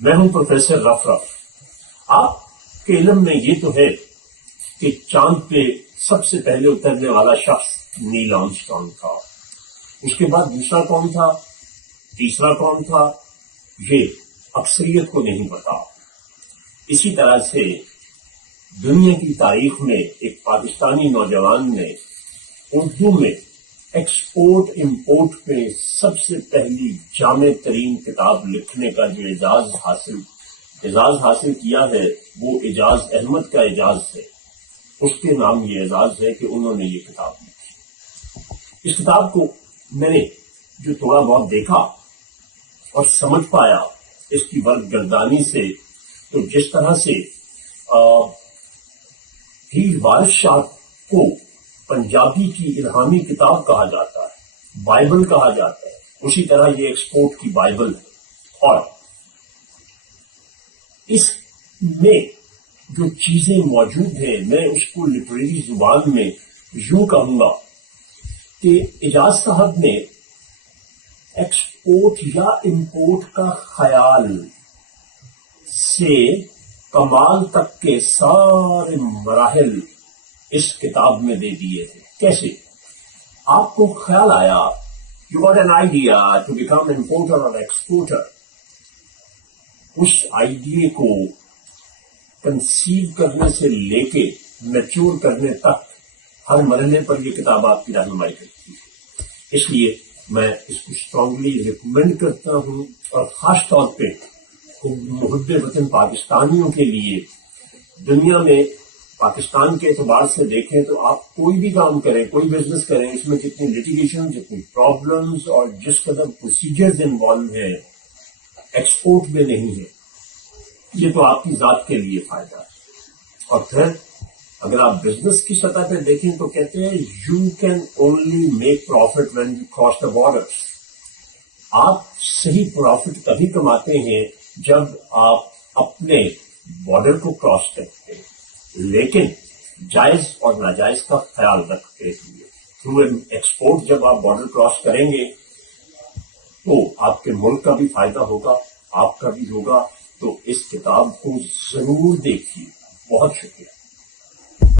میں ہوں پروفیسر رف رف. آپ کے علم میں یہ تو ہے کہ چاند پہ سب سے پہلے اترنے والا شخص نیل آرمسٹرانگ تھا. اس کے بعد دوسرا کون تھا، تیسرا کون تھا، یہ اکثریت کو نہیں پتا. اسی طرح سے دنیا کی تاریخ میں ایک پاکستانی نوجوان نے اردو میں ایکسپورٹ امپورٹ پہ سب سے پہلی جامع ترین کتاب لکھنے کا جو اعزاز حاصل کیا ہے وہ ایجاز احمد کا اعزاز ہے. اس کے نام یہ اعزاز ہے کہ انہوں نے یہ کتاب لکھی. اس کتاب کو میں نے جو تھوڑا بہت دیکھا اور سمجھ پایا اس کی ورق گردانی سے، تو جس طرح سے ہیر وارث شاہ کو پنجابی کی الہامی کتاب کہا جاتا ہے، بائبل کہا جاتا ہے، اسی طرح یہ ایکسپورٹ کی بائبل ہے. اور اس میں جو چیزیں موجود ہیں میں اس کو لٹریری زبان میں یوں کہوں گا کہ اجاز صاحب نے ایکسپورٹ یا امپورٹ کا خیال سے کمال تک کے سارے مراحل اس کتاب میں دے دیے ہیں. کیسے؟ آپ کو خیال آیا، you got an idea to become importer اور ایکسپورٹر. اس آئیڈیا کو کنسیو کرنے سے لے کے میچور کرنے تک ہر مرحلے پر یہ کتاب آپ کی رہنمائی کرتی ہے. اس لیے میں اس کو اسٹرانگلی ریکمینڈ کرتا ہوں، اور خاص طور پہ محب وطن پاکستانیوں کے لیے. دنیا میں پاکستان کے اعتبار سے دیکھیں تو آپ کوئی بھی کام کریں، کوئی بزنس کریں، اس میں جتنی لٹیگیشن، جتنی پرابلمز اور جس قدر پروسیجرز انوالو ہیں، ایکسپورٹ میں نہیں ہے. یہ تو آپ کی ذات کے لیے فائدہ ہے. اور پھر اگر آپ بزنس کی سطح پہ دیکھیں تو کہتے ہیں you can only make profit when you cross the border. آپ صحیح پروفٹ تبھی کماتے ہیں جب آپ اپنے بارڈر کو کراس کرتے ہیں، لیکن جائز اور ناجائز کا خیال رکھتے ہوئے. تھرو ایکسپورٹ جب آپ بارڈر کراس کریں گے تو آپ کے ملک کا بھی فائدہ ہوگا، آپ کا بھی ہوگا. تو اس کتاب کو ضرور دیکھیے. بہت شکریہ.